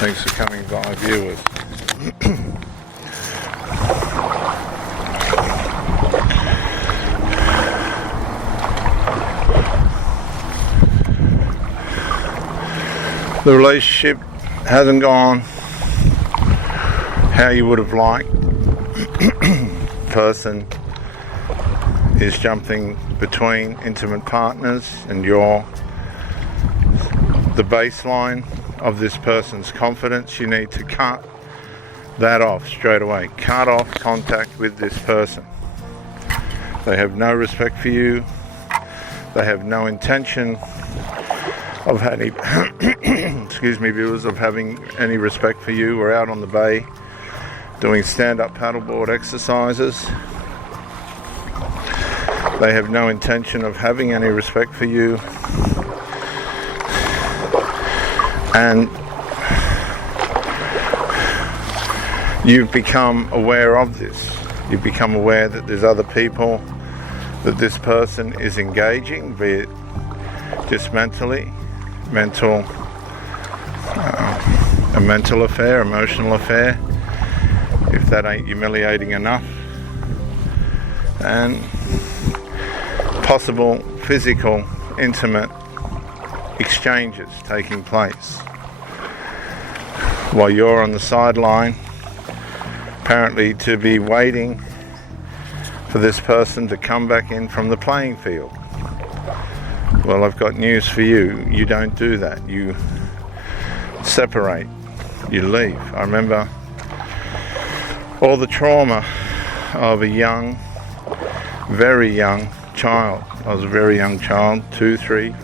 Thanks for coming by, viewers. The relationship hasn't gone how you would have liked. Person is jumping between intimate partners, and you're the baseline of this person's confidence. You need to cut that off straight away. Cut off contact with this person. They have no respect for you. They have no intention of having excuse me, viewers, of having any respect for you. We're out on the bay doing stand-up paddleboard exercises. They have no intention of having any respect for you. And you've become aware of this. You've become aware that there's other people that this person is engaging, be it just mentally, a mental affair, emotional affair, if that ain't humiliating enough, and possible physical, intimate exchanges taking place while you're on the sideline, apparently to be waiting for this person to come back in from the playing field. Well, I've got news for you. You don't do that. You separate. You leave. I remember all the trauma of a young, very young child. I was a very young child, 2, 3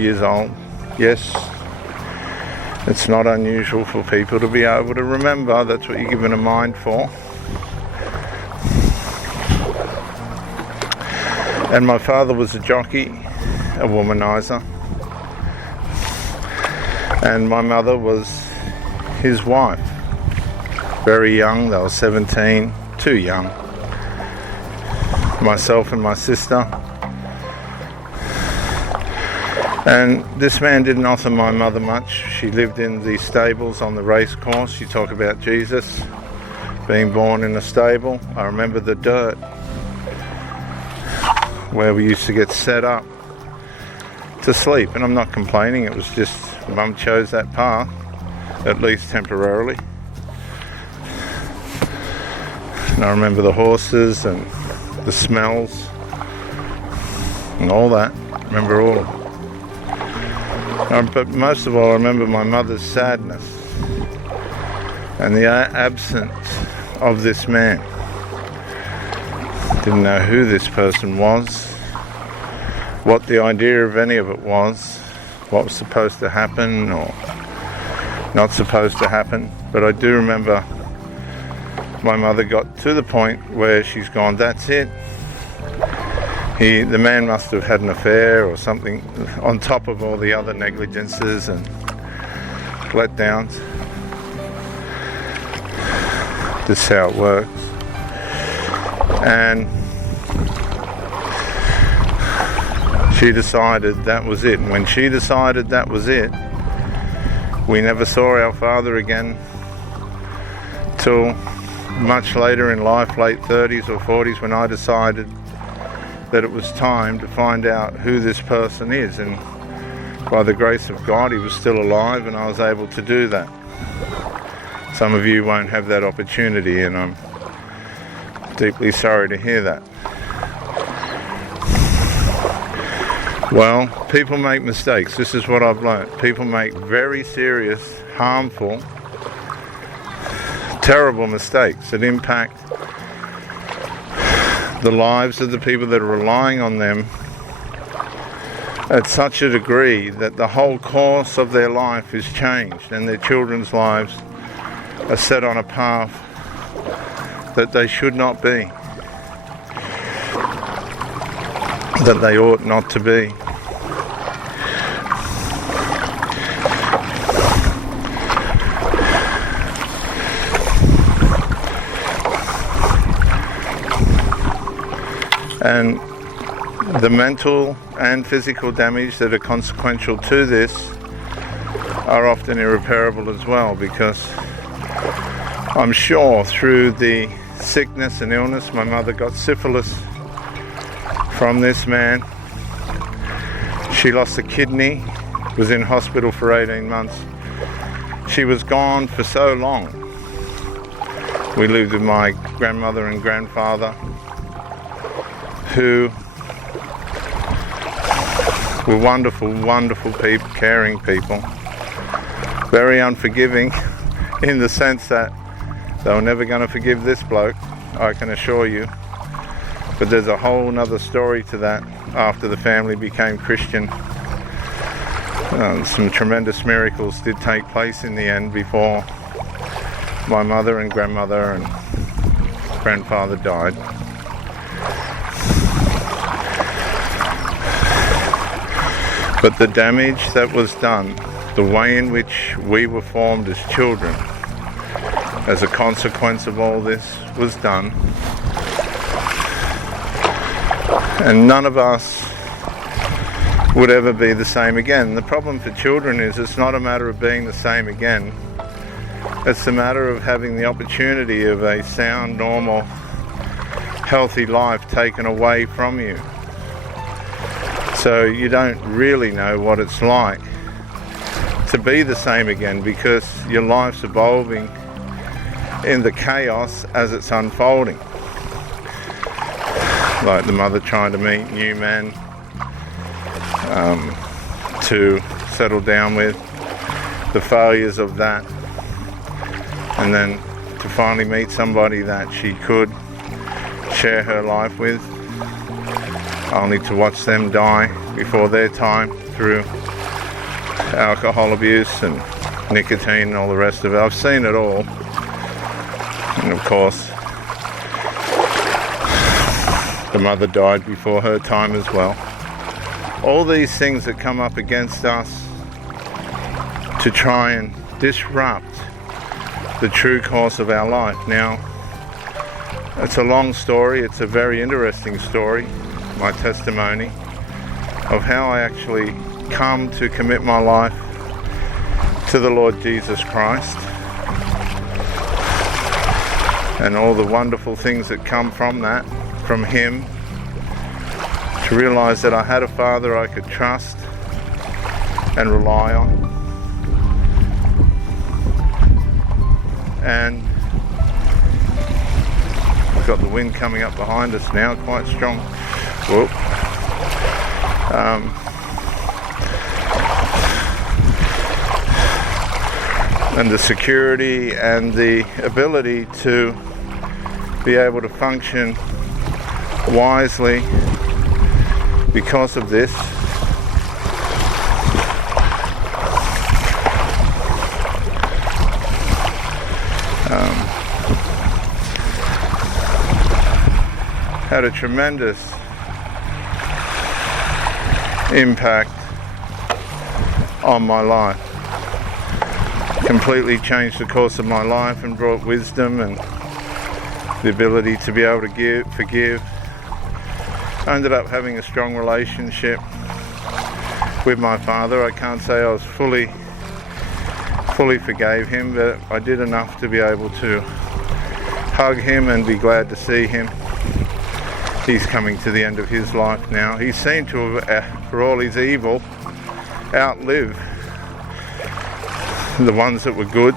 years old. Yes, it's not unusual for people to be able to remember. That's what you're given a mind for. And my father was a jockey, a womanizer. And my mother was his wife. Very young, they were 17, too young. Myself and my sister. And this man didn't offer my mother much. She lived in the stables on the race course. You talk about Jesus being born in a stable. I remember the dirt where we used to get set up to sleep. And I'm not complaining, it was just Mum chose that path, at least temporarily. And I remember the horses and the smells and all that. I remember all of it. But most of all, I remember my mother's sadness and the absence of this man. Didn't know who this person was, what the idea of any of it was, what was supposed to happen or not supposed to happen. But I do remember my mother got to the point where she's gone, that's it. The man must have had an affair or something on top of all the other negligences and letdowns. This is how it works. And she decided that was it. And when she decided that was it, we never saw our father again till much later in life, late 30s or 40s, when I decided that it was time to find out who this person is. And by the grace of God, he was still alive and I was able to do that. Some of you won't have that opportunity, and I'm deeply sorry to hear that. Well, people make mistakes. This is what I've learned. People make very serious, harmful, terrible mistakes that impact the lives of the people that are relying on them at such a degree that the whole course of their life is changed, and their children's lives are set on a path that they should not be, that they ought not to be. And the mental and physical damage that are consequential to this are often irreparable as well, because I'm sure through the sickness and illness, my mother got syphilis from this man. She lost a kidney, was in hospital for 18 months. She was gone for so long. We lived with my grandmother and grandfather, who were wonderful, wonderful people, caring people. Very unforgiving in the sense that they were never going to forgive this bloke, I can assure you. But there's a whole nother story to that after the family became Christian. Some tremendous miracles did take place in the end before my mother and grandmother and grandfather died. But the damage that was done, the way in which we were formed as children, as a consequence of all this was done, and none of us would ever be the same again. The problem for children is it's not a matter of being the same again. It's a matter of having the opportunity of a sound, normal, healthy life taken away from you. So you don't really know what it's like to be the same again, because your life's evolving in the chaos as it's unfolding. Like the mother trying to meet new men to settle down with, the failures of that, and then to finally meet somebody that she could share her life with, only to watch them die before their time through alcohol abuse and nicotine and all the rest of it. I've seen it all. And of course, the mother died before her time as well. All these things that come up against us to try and disrupt the true course of our life. Now, it's a long story. It's a very interesting story, my testimony of how I actually come to commit my life to the Lord Jesus Christ, and all the wonderful things that come from that, from Him, to realize that I had a Father I could trust and rely on. And we've got the wind coming up behind us now, quite strong. Whoop. And the security and the ability to be able to function wisely because of this. Had a tremendous impact on my life. Completely changed the course of my life and brought wisdom and the ability to be able to forgive. I ended up having a strong relationship with my father. I can't say I was fully forgave him, but I did enough to be able to hug him and be glad to see him. He's coming to the end of his life now. He seemed to have, for all his evil, outlive the ones that were good,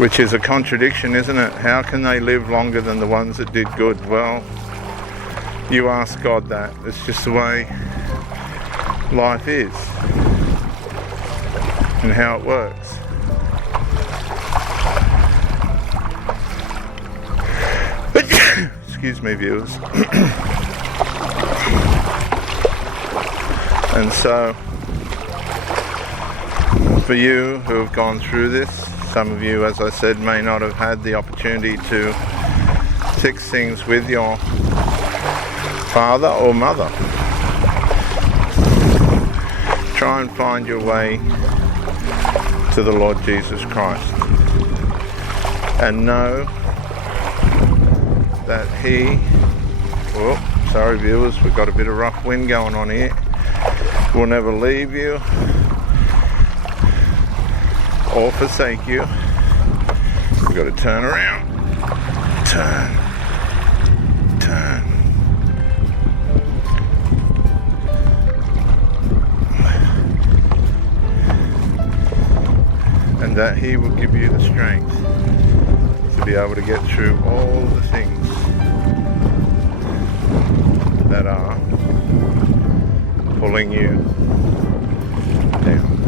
which is a contradiction, isn't it? How can they live longer than the ones that did good? Well, you ask God that. It's just the way life is and how it works. Excuse me, viewers. And so, for you who have gone through this, some of you, as I said, may not have had the opportunity to fix things with your father or mother. Try and find your way to the Lord Jesus Christ and know that He, sorry viewers, we've got a bit of rough wind going on here, will never leave you or forsake you. We've got to turn around. Turn. And that He will give you the strength to be able to get through all the things that are pulling you down.